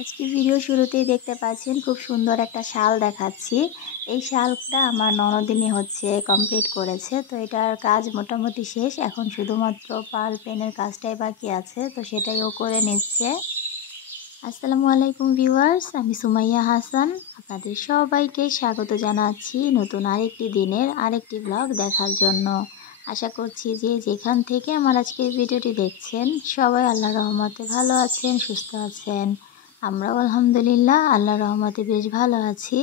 আজকে ভিডিও শুরুতেই দেখতে পাচ্ছেন খুব সুন্দর একটা শাল দেখাচ্ছি। এই শালটা আমার ননদিনী কমপ্লিট করেছে। তো এটার কাজ মোটামুটি শেষ, এখন শুধুমাত্র পার্ল পেনের কাজটাই বাকি আছে, তো সেটাই ও করে নিচ্ছে। আসসালামু আলাইকুম ভিউয়ার্স, আমি সুমাইয়া হাসান। আপনাদের সবাইকে স্বাগত জানাচ্ছি নতুন আরেকটি দিনের আরেকটি ব্লগ দেখার জন্য। আশা করছি যে যেখান থেকে আমার আজকের ভিডিওটি দেখছেন সবাই আল্লাহর রহমতে ভালো আছেন, সুস্থ আছেন। আমরাও আলহামদুলিল্লাহ আল্লাহর রহমতে বেশ ভালো আছি।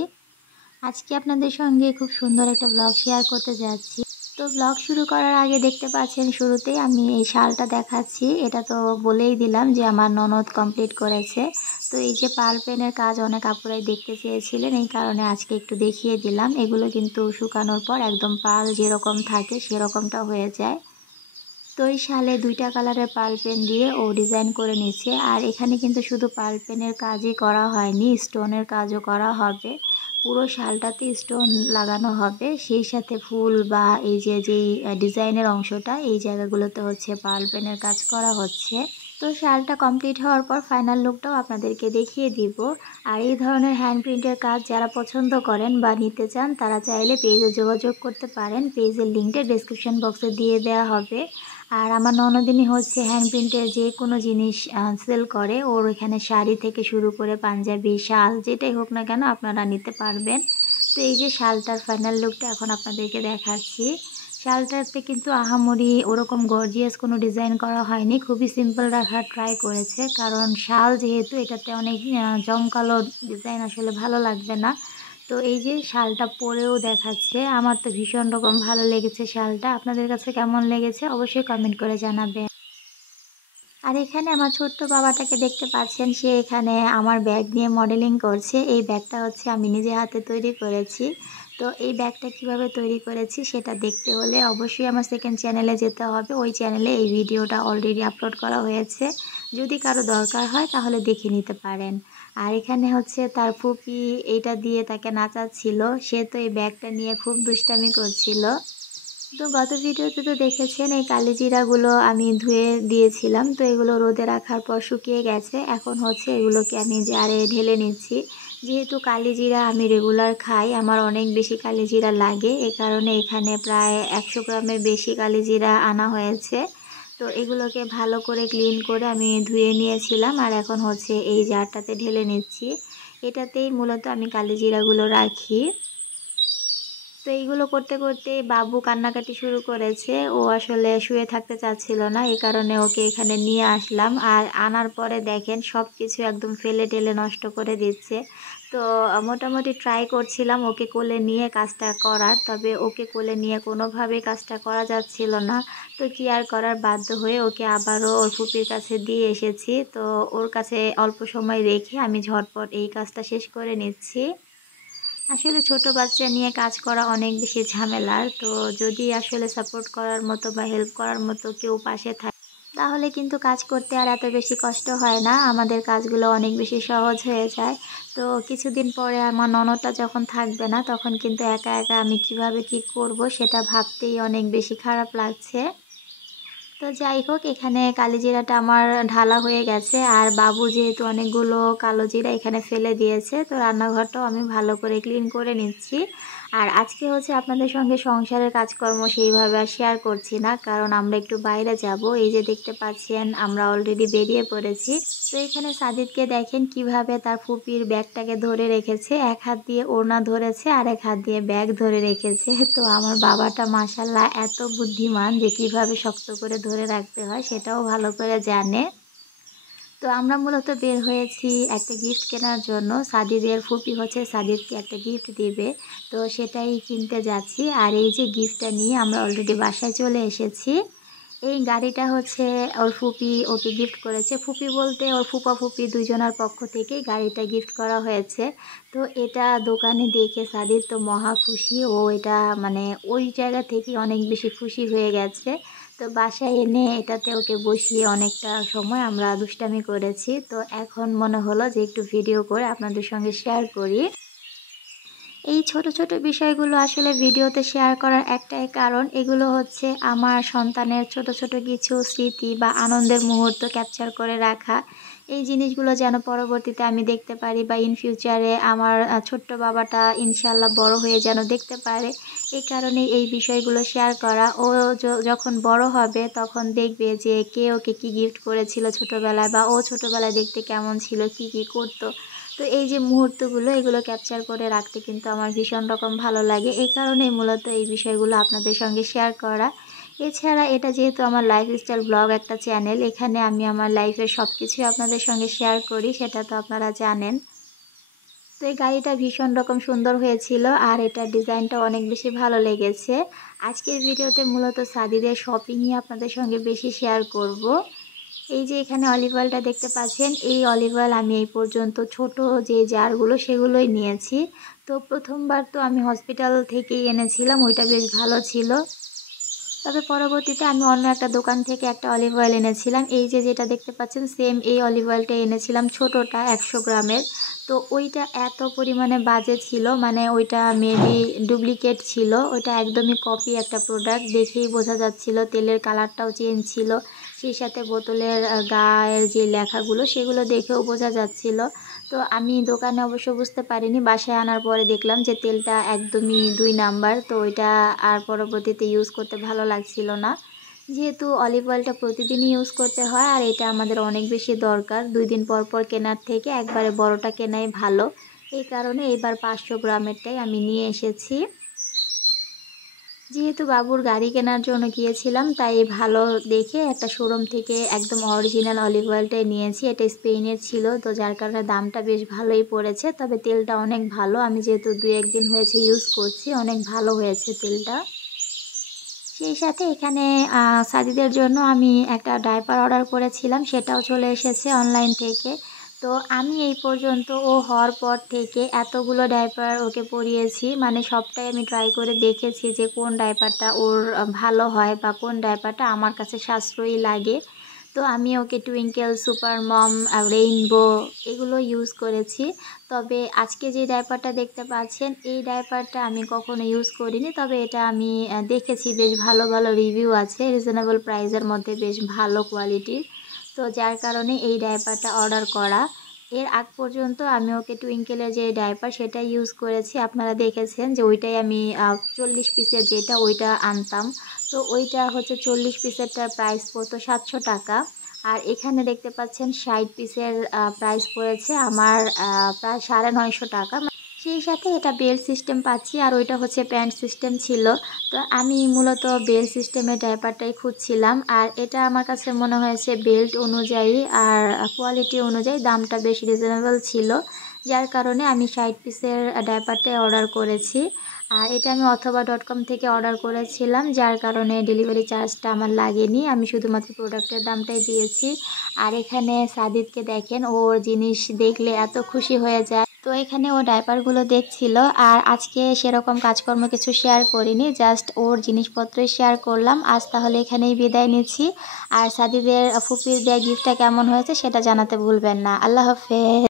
আজকে আপনাদের সঙ্গে খুব সুন্দর একটা ব্লগ শেয়ার করতে যাচ্ছি। তো ব্লগ শুরু করার আগে দেখতে পাচ্ছেন শুরুতেই আমি এই শালটা দেখাচ্ছি। এটা তো বলেই দিলাম যে আমার ননদ কমপ্লিট করেছে। তো এই যে পার্ল পেনের কাজ অনেক আপুরাই দেখতে চেয়েছিলেন, এই কারণে আজকে একটু দেখিয়ে দিলাম। এগুলো কিন্তু শুকানোর পর একদম পার্ল যেরকম থাকে সেরকমটা হয়ে যায়। তো এই শালে দুইটা কালারের পার্ল পেন দিয়ে ও ডিজাইন করে নিচ্ছে। আর এখানে কিন্তু শুধু পার্ল পেনের কাজই করা হয়নি, স্টোনের কাজও করা হবে। পুরো শালটাতে স্টোন লাগানো হবে, সেই সাথে ফুল বা এই যেই ডিজাইনের অংশটা এই জায়গাগুলোতে পার্ল পেনের কাজ করা হচ্ছে। তো শালটা কমপ্লিট হওয়ার পর ফাইনাল লুকটাও আপনাদেরকে দেখিয়ে দিব। আর এই ধরনের হ্যান্ড প্রিন্টের কাজ যারা পছন্দ করেন বা নিতে চান তারা চাইলে পেজে যোগাযোগ করতে পারেন। পেজের লিঙ্কটা ডেসক্রিপশন বক্সে দিয়ে দেওয়া হবে। আর আমার ননদিনী হ্যান্ড প্রিন্টের যে কোনো জিনিস সেল করে। ওর এখানে শাড়ি থেকে শুরু করে পাঞ্জাবি, শাল যেটাই হোক না কেন আপনারা নিতে পারবেন। তো এই যে শালটার ফাইনাল লুকটা এখন আপনাদেরকে দেখাচ্ছি। শালটাতে কিন্তু আহামরি ওরকম গর্জিয়াস কোনো ডিজাইন করা হয়নি, খুবই সিম্পল রাখার ট্রাই করেছে। কারণ শাল যেহেতু এটাতে অনেক জমকালো ডিজাইন আসলে ভালো লাগবে না। তো এই যে শালটা পরেও দেখাচ্ছে, আমার তো ভীষণ রকম ভালো লেগেছে শালটা। আপনাদের কাছে কেমন লেগেছে অবশ্যই কমেন্ট করে জানাবেন। আর এখানে আমার ছোট্ট বাবাটাকে দেখতে পাচ্ছেন, সে এখানে আমার ব্যাগ নিয়ে মডেলিং করছে। এই ব্যাগটা আমি নিজে হাতে তৈরি করেছি। তো এই ব্যাগটা কিভাবে তৈরি করেছি সেটা দেখতে হলে অবশ্যই আমার সেকেন্ড চ্যানেলে যেতে হবে। ওই চ্যানেলে এই ভিডিওটা অলরেডি আপলোড করা হয়েছে, যদি কারো দরকার হয় তাহলে দেখে নিতে পারেন। আর এখানে তার ফুপি এইটা দিয়ে তাকে নাচাচ্ছিল। সে তো এই ব্যাগটা নিয়ে খুব দুষ্টামি করছিল। তো গত ভিডিওতে তো দেখেছেন এই কালিজিরাগুলো আমি ধুয়ে দিয়েছিলাম। তো এগুলো রোদে রাখার পর শুকিয়ে গেছে। এখন এগুলোকে আমি জারে ঢেলে নিচ্ছি। যেহেতু কালিজিরা আমি রেগুলার খাই, আমার অনেক বেশি কালিজিরা লাগে। এ কারণে এখানে প্রায় 100 গ্রামের বেশি কালিজিরা আনা হয়েছে। তো এগুলোকে ভালো করে ক্লিন করে আমি ধুয়ে নিয়েছিলাম। আর এখন এই জারটাতে ঢেলে নিচ্ছি। এটাতেই মূলত আমি কালিজিরাগুলো রাখি। তো এইগুলো করতে করতে বাবু কান্নাকাটি শুরু করেছে। ও আসলে শুয়ে থাকতে চাচ্ছিল না, এই কারণে ওকে এখানে নিয়ে আসলাম। আর আনার পরে দেখেন সব কিছু একদম ফেলে টেলে নষ্ট করে দিচ্ছে। তো মোটামুটি ট্রাই করছিলাম ওকে কোলে নিয়ে কাজটা করার, তবে ওকে কোলে নিয়ে কোনোভাবেই কাজটা করা যাচ্ছিল না। তো কি আর করার, বাধ্য হয়ে ওকে আবারও ওর ফুপির কাছে দিয়ে এসেছি। তো ওর কাছে অল্প সময় রেখে আমি ঝটপট এই কাজটা শেষ করে নিচ্ছি। আসলে ছোট বাচ্চা নিয়ে কাজ করা অনেক বেশি ঝামেলার। তো যদি আসলে সাপোর্ট করার মতো বা হেল্প করার মতো কেউ পাশে থাকে তাহলে কিন্তু কাজ করতে আর এত বেশি কষ্ট হয় না, আমাদের কাজগুলো অনেক বেশি সহজ হয়ে যায়। তো কিছুদিন পরে আমার ননদটা যখন থাকবে না তখন কিন্তু একা একা আমি কিভাবে কি করব সেটা ভাবতেই অনেক বেশি খারাপ লাগছে। তো যাই হোক, এখানে কালিজিরাটা আমার ঢালা হয়ে গেছে। আর বাবু যেহেতু অনেকগুলো কালো জিরা এখানে ফেলে দিয়েছে, তো রান্নাঘরটাও আমি ভালো করে ক্লিন করে নিচ্ছি। আর আজকে আপনাদের সঙ্গে সংসারের কাজকর্ম সেইভাবে আর শেয়ার করছি না, কারণ আমরা একটু বাইরে যাব। এই যে দেখতে পাচ্ছেন আমরা অলরেডি বেরিয়ে পড়েছি। তো এখানে সাজিদকে দেখেন কিভাবে তার ফুপির ব্যাগটাকে ধরে রেখেছে, এক হাত দিয়ে ওড়না ধরেছে আর এক হাত দিয়ে ব্যাগ ধরে রেখেছে। তো আমার বাবাটা মাশাল্লাহ এত বুদ্ধিমান যে কিভাবে শক্ত করে ধরে রাখতে হয় সেটাও ভালো করে জানে। তো আমরা মূলত বের হয়েছি একটা গিফট কেনার জন্য। সাজিদের ফুপি সাজিদকে একটা গিফট দিবে, তো সেটাই কিনতে যাচ্ছি। আর এই যে গিফটটা নিয়ে আমরা অলরেডি বাসায় চলে এসেছি। এই গাড়িটা ওর ফুপি ওকে গিফট করেছে। ফুপি বলতে ওর ফুপা ফুপি দুইজনের পক্ষ থেকেই গাড়িটা গিফট করা হয়েছে। তো এটা দোকানে দেখে সাদিদ তো মহা খুশি। ও এটা ওই জায়গা থেকে অনেক বেশি খুশি হয়ে গেছে। তো বাসায় এনে এটাতে ওকে বসিয়ে অনেকটা সময় আমরা দুষ্টামি করেছি। তো এখন মনে হলো যে একটু ভিডিও করে আপনাদের সঙ্গে শেয়ার করি। এই ছোট ছোট বিষয়গুলো আসলে ভিডিওতে শেয়ার করার একটাই কারণ, এগুলো আমার সন্তানের ছোট ছোট কিছু স্মৃতি বা আনন্দের মুহূর্ত ক্যাপচার করে রাখা। এই জিনিসগুলো যেন পরবর্তীতে আমি দেখতে পারি বা ইন ফিউচারে আমার ছোট্ট বাবাটা ইনশাল্লাহ বড় হয়ে যেন দেখতে পারে। এই কারণে এই বিষয়গুলো শেয়ার করা। ও যখন বড় হবে তখন দেখবে যে কে ওকে কী গিফট করেছিল ছোটোবেলায়, বা ও ছোটোবেলায় দেখতে কেমন ছিল, কি কি করতো। তো এই যে মুহূর্তগুলো, এগুলো ক্যাপচার করে রাখতে কিন্তু আমার ভীষণ রকম ভালো লাগে। এই কারণেই মূলত এই বিষয়গুলো আপনাদের সঙ্গে শেয়ার করা। এছাড়া এটা যেহেতু আমার লাইফস্টাইল ব্লগ একটা চ্যানেল, এখানে আমি আমার লাইফের সব কিছুই আপনাদের সঙ্গে শেয়ার করি, সেটা তো আপনারা জানেন। তো এই গাড়িটা ভীষণ রকম সুন্দর হয়েছিল, আর এটার ডিজাইনটা অনেক বেশি ভালো লেগেছে। আজকের ভিডিওতে মূলত সাদিদের শপিংই আপনাদের সঙ্গে বেশি শেয়ার করব। এই যে এখানে অলিভ অয়েলটা দেখতে পাচ্ছেন, এই অলিভ অয়েল আমি এই পর্যন্ত ছোট যে জারগুলো সেগুলোই নিয়েছি। তো প্রথমবার তো আমি হসপিটাল থেকেই এনেছিলাম, ওইটা বেশ ভালো ছিল। তবে পরবর্তীতে আমি অন্য একটা দোকান থেকে একটা অলিভ অয়েল এনেছিলাম। এই যে যেটা দেখতে পাচ্ছেন সেম এই অলিভ অয়েলটা এনেছিলাম, ছোটোটা 100 গ্রামের। তো ওইটা এত পরিমাণে বাজে ছিল, মানে ওইটা মেবি ডুপ্লিকেট ছিল, ওইটা একদমই কপি একটা প্রোডাক্ট, দেখেই বোঝা যাচ্ছিল। তেলের কালারটাও চেঞ্জ ছিল, সেই সাথে বোতলের গায়ের যে লেখাগুলো সেগুলো দেখেও বোঝা যাচ্ছিল। তো আমি দোকানে অবশ্য বুঝতে পারিনি, বাসায় আনার পরে দেখলাম যে তেলটা একদমই 2 নাম্বার। তো ওইটা আর পরবর্তীতে ইউজ করতে ভালো লাগছিল না। যেহেতু অলিভ অয়েলটা প্রতিদিনই ইউজ করতে হয়, আর এটা আমাদের অনেক বেশি দরকার, 2 দিন পর পর কেনার থেকে একবারে বড়টা কেনাই ভালো। এই কারণে এবার 500 গ্রামেরটাই আমি নিয়ে এসেছি। যেহেতু বাবুর গাড়ি কেনার জন্য গিয়েছিলাম, তাই ভালো দেখে একটা শোরুম থেকে একদম অরিজিনাল অলিভ অয়েলটাই নিয়েছি। এটা স্পেনের ছিল, তো যার কারণে দামটা বেশ ভালোই পড়েছে। তবে তেলটা অনেক ভালো, আমি যেহেতু 2-1 দিন হয়েছে ইউজ করছি, অনেক ভালো হয়েছে তেলটা। সেই সাথে এখানে সাদিদের জন্য আমি একটা ডায়পার অর্ডার করেছিলাম, সেটাও চলে এসেছে অনলাইন থেকে। তো আমি এই পর্যন্ত ও হওয়ার পর থেকে এতগুলো ডায়পার ওকে পরিয়েছি, মানে সবটাই আমি ট্রাই করে দেখেছি যে কোন ডায়পারটা ওর ভালো হয় বা কোন ডায়পারটা আমার কাছে সাশ্রয়ী লাগে। তো আমি ওকে টুইঙ্কেল, সুপার মম, রেইনবো এগুলো ইউজ করেছি। তবে আজকে যে ডায়পারটা দেখতে পাচ্ছেন, এই ডায়পারটা আমি কখনো ইউজ করিনি। তবে এটা আমি দেখেছি বেশ ভালো ভালো রিভিউ আছে, রিজনেবল প্রাইসের মধ্যে বেশ ভালো কোয়ালিটির। তো যার কারণে এই ডায়পারটা অর্ডার করা। এর আগ পর্যন্ত আমি ওকে টুইঙ্কেলের যে ডায়পার সেটা ইউজ করেছি, আপনারা দেখেছেন যে ওইটাই আমি 40 পিসের যেটা ওইটা আনতাম। তো ওইটা হচ্ছে 40 পিসেরটার প্রাইস পড়তো 700 টাকা। আর এখানে দেখতে পাচ্ছেন 60 পিসের প্রাইস পড়েছে আমার প্রায় 950 টাকা। সেই সাথে এটা বেল্ট সিস্টেম পাচ্ছি, আর ওইটা হচ্ছে প্যান্ট সিস্টেম ছিল। তো আমি মূলত বেল্ট সিস্টেমের ডায়পারটাই খুঁজছিলাম, আর এটা আমার কাছে মনে হয়েছে বেল্ট অনুযায়ী আর কোয়ালিটি অনুযায়ী দামটা বেশ রিজনেবল ছিল। যার কারণে আমি 60 পিসের ডায়পারটাই অর্ডার করেছি। আর এটা আমি অথবা.com থেকে অর্ডার করেছিলাম, যার কারণে ডেলিভারি চার্জটা আমার লাগেনি, আমি শুধুমাত্র প্রোডাক্টের দামটাই দিয়েছি। আর এখানে সাদিদকে দেখেন, ওর জিনিস দেখলে এত খুশি হয়ে যায়। তো এখানে ও ডায়পারগুলো দেখছিল, আর আজকে সেরকম কাজকর্ম কিছু শেয়ার করিনি, জাস্ট ওর জিনিসপত্রই শেয়ার করলাম। আজ তাহলে এখানেই বিদায় নিচ্ছি। আর সাদিদের ফুপির দেয়া গিফটটা কেমন হয়েছে সেটা জানাতে ভুলবেন না। আল্লাহ হাফেজ।